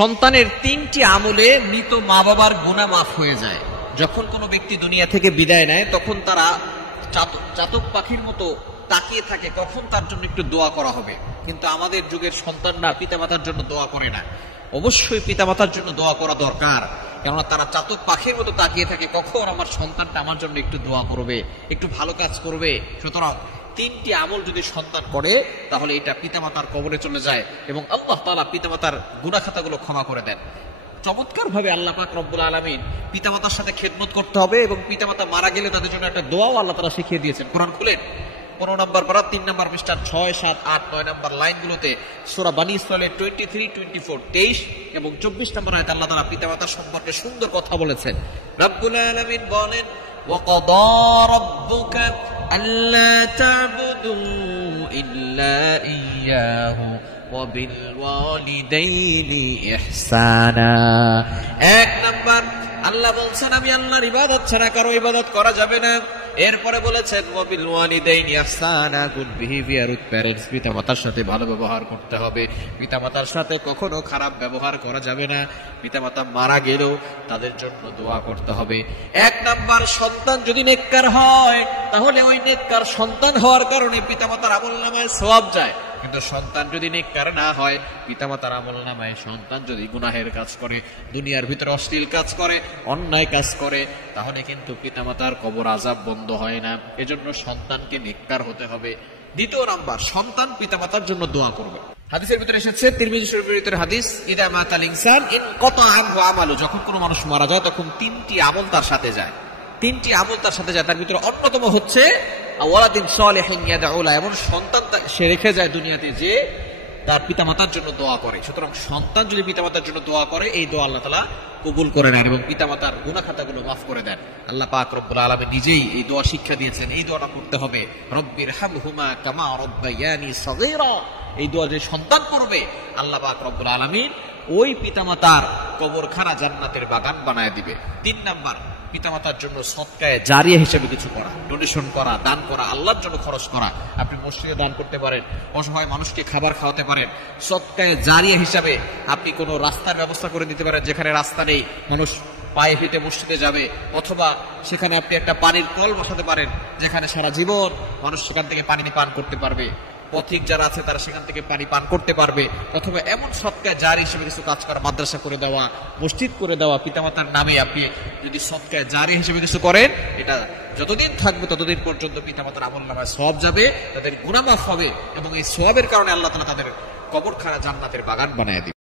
সন্তানের 3টি আমলে মৃত মা বাবার গুনাহ মাফ হয়ে যায়। যখন কোনো ব্যক্তি দুনিয়া থেকে বিদায় নেয় তখন তারা চাতক পাখির মতো তাকিয়ে থাকে কখন তার জন্য একটু দোয়া করা হবে। কিন্তু আমাদের যুগের সন্তানরা পিতামাতার জন্য দোয়া করে না। অবশ্যই পিতামাতার জন্য দোয়া করা দরকার, কেননা তারা চাতক পাখির মতো তাকিয়ে থাকে কখন আমার সন্তানটা আমার জন্য একটু দোয়া করবে, একটু ভালো কাজ করবে। সুতরাং 3টি আমল যদি সন্তান করে তাহলে এটা পিতামাতার কবরে চলে যায় এবং আল্লাহ তাআলা পিতামাতার গুনাহ খাতাগুলো ক্ষমা করে দেন। চমৎকার ভাবে আল্লাহ পাক রব্বুল আলামিন পিতামাতার সাথে খেদমত করতে হবে এবং পিতামাতা মারা গেলে তাদের জন্য একটা দোয়াও আল্লাহ তাআলা শিখিয়ে দিয়েছেন। কোরআন খুলেন 15 নম্বর পারা 3 নম্বর পৃষ্ঠা 6, 7, 8, 9 নম্বর লাইনগুলোতে সূরা বনী ইসরাঈলের 23, 24, 23 এবং 24 নম্বর আয়াতে আল্লাহ তাআলা পিতামাতার সম্পর্কে সুন্দর কথা বলেছেন। রব্বুল আলামিন বলেন ওয়াকাদা রাব্বুকা আল্লা তা'বুদু ইল্লা ইয়্যাহু ওয়া বিল ওয়ালিদাইনি ইহসানা। এক নাম্বার আল্লাহ বলছেন আমি আল্লাহর ইবাদত ছাড়া কারো ইবাদত করা যাবে না। এরপরে বলেছেন ওয়া বিল ওয়ালিদাইনি ইহসানা, গুড বিহেভিয়ার উইথ প্যারেন্টস, পিতামাতার সাথে ভালো ব্যবহার করতে হবে। পিতামাতার সাথে কখনো খারাপ ব্যবহার করা যাবে না। পিতামাতা মারা গেলেও তাদের জন্য দোয়া করতে হবে। এক নাম্বার সন্তান যদি নেককার হয় তাহলে ওই নেককার সন্তান হওয়ার কারণে পিতামাতার আমলনামায় সওয়াব যায়। কিন্তু সন্তান যদি নেককার না হয়, পিতামাতার আমলনামায় সন্তান যদি গুনাহের কাজ করে, দুনিয়ার ভিতরে অশ্লীল কাজ করে, অন্যায় কাজ করে, তাহলে কিন্তু পিতামাতার কবর আযাব বন্ধ হয় না। এজন্য সন্তানকে নেককার হতে হবে। দ্বিতীয় নাম্বার সন্তান পিতামাতার জন্য দোয়া করবে। হাদিসের ভিতরে এসেছে, তিরমিজি শরীফের ভিতরে হাদিস, ইদা মাতাল ইনসান ইনকাতা আনহু আমালু, যখন কোনো মানুষ মারা যায় তখন 3টি আমল তার সাথে যায়। 3টি আমল তার সাথে যায়। তার ভিতরে অন্যতম হচ্ছে ওয়ালাদিন সালিহিন ইয়াদউ লা, এমন সন্তান সে রেখে যায় দুনিয়াতে যে তার পিতামাতার জন্য দোয়া করে। সুতরাং সন্তান যদি পিতামাতার জন্য দোয়া করে এই দোয়া আল্লাহ তাআলা কবুল করে নেন এবং পিতামাতার গুনাহ খাতাগুলো মাফ করে দেন। আল্লাহ পাক রব্বুল আলামিন নিজেই এই দোয়া শিক্ষা দিয়েছেন। এই দোয়াটা করতে হবে, রব্বিরহামহুমা কামা রাব্বায়ানি সাগীরা। এই দোয়া যে সন্তান করবে আল্লাহ পাক রব্বুল আলামিন ওই পিতামাতার কবরখানা জান্নাতের বাগান বানায় দিবে। 3 নাম্বার পিতামাতার জন্য সদকায়ে জারিয়া হিসেবে কিছু করা, ডোনেশন করা, দান করা, আল্লাহর জন্য খরচ করা। আপনি মসজিদে দান করতে পারেন, অসহায় মানুষকে খাবার খাওয়াতে পারেন। সদকায়ে জারিয়া হিসাবে আপনি কোনো রাস্তার ব্যবস্থা করে দিতে পারেন, যেখানে রাস্তা নেই, মানুষ পায়ে হেঁটে মসজিদে যাবে, অথবা সেখানে আপনি একটা পানির কল বসাতে পারেন যেখানে সারা জীবন মানুষ সেখান থেকে পানি পান করতে পারবে। পথিক যারা আছে তারা সেখান থেকে পানি পান করতে পারবে। অথবা এমন সদকায়ে জারি হিসেবে কিছু কাজ করা, মাদ্রাসা করে দেওয়া, মসজিদ করে দেওয়া, পিতামাতার নামে আপনি যদি সদকায়ে জারি হিসেবে কিছু করেন, এটা যতদিন থাকবে ততদিন পর্যন্ত পিতামাতার আমলনামায় সওয়াব যাবে, তাদের গুনাহ মাফ হবে এবং এই সওয়াবের কারণে আল্লাহ তাআলা তাদের কবরখানা জান্নাতের বাগান বানায় দিবেন।